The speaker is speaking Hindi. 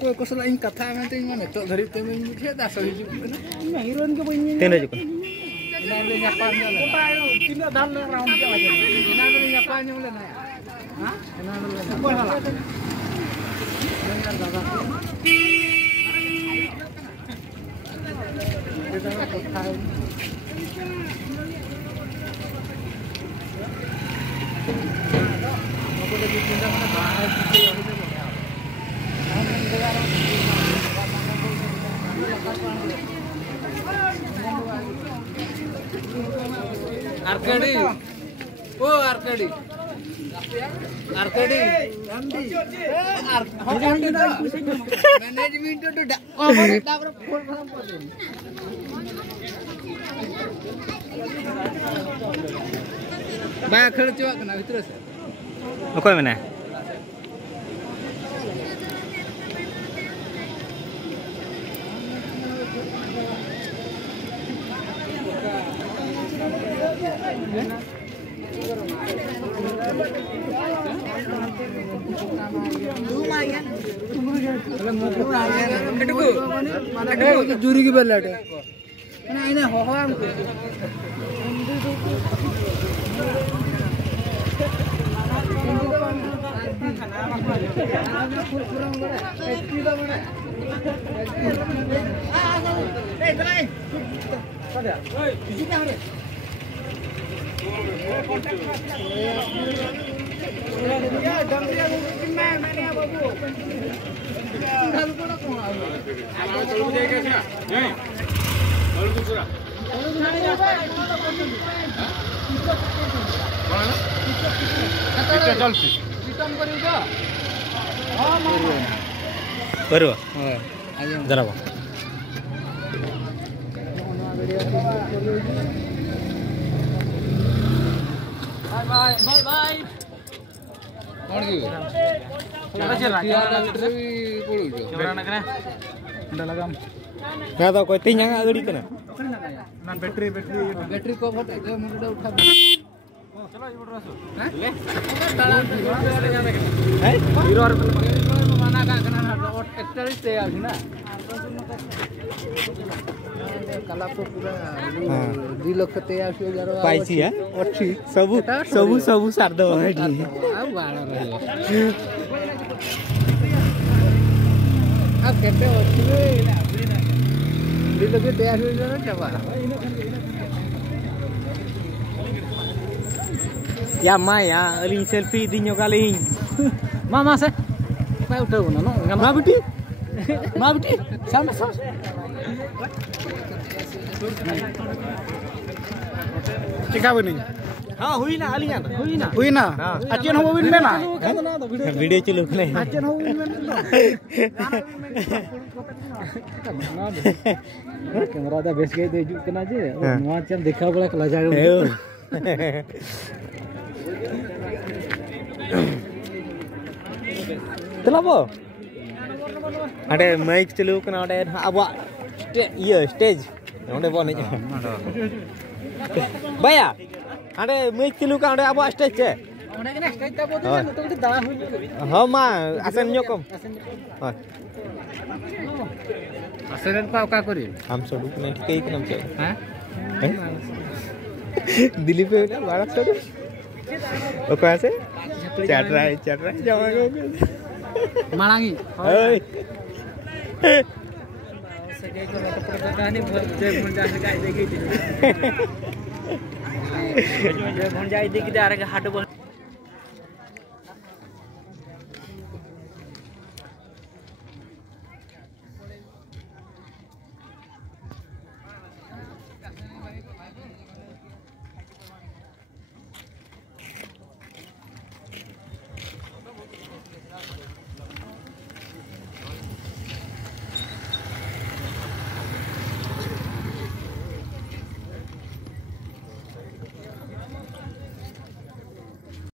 कोई को सला इन कथा में तो इन तो धरी तो इन मुझे दा सही जो ना हीरोइन के बइन तेन जो ना ले nyapa nya le tina dan le round ke aja na le nyapa nya le na ha na le ko hala dengar daga kita kota aku dah pindah mana bahaya Arkadi, oh Arkadi, Arkadi, management itu dah, oh boleh dah berapa banyak kerja juga kena itu terus. Oke mana? juri ki bel late mana ini hoham baru jara bang bye bye कौन की चला चला कैमरा ना करा अंडा लगाम क्या तो कोई तीन जगह गड़ी कना ना बैटरी को फट दे मुंडा उठा चलो ये बड़रासो हैं हीरो और माना का कना ट्रैक्टर से आसी ना कला को पूरा 2 लाख ते आसी हजार पाइसी है अच्छी सबू सार दो है आ बाड़ा रहे आ केटे अच्छी रे 2 लाख ते आसी हजार चबा या माया अली सेल्फी दिन्यो kali mama se काय उठो न न मा बेटी साम चिका बनी हां हुई ना अचन हो बिन मेना वीडियो चलो नहीं अचन हो बिन मेना कैमरा दा बेस के देजु कना जे नवा चम देखा बड़ा कला जागे Kenapa? Ada mic celu kena ada awak iya stage. Onde bon aja. Baya. Ada mic celu kan ada awak stage je. Onde kena stage ta bodu na to da hui. Ha ma asan nyokom. Ha. Asan pa ka kori? Ham soduk ne kei kenam che. Ha? Dilip pe na barak soduk. Oke ase? Chat rहा jawab ko. Malangi. Hey. सगे को कहानी जय भंडार से काय देखी थी जय भंडार देखी दे आरे हाट बोल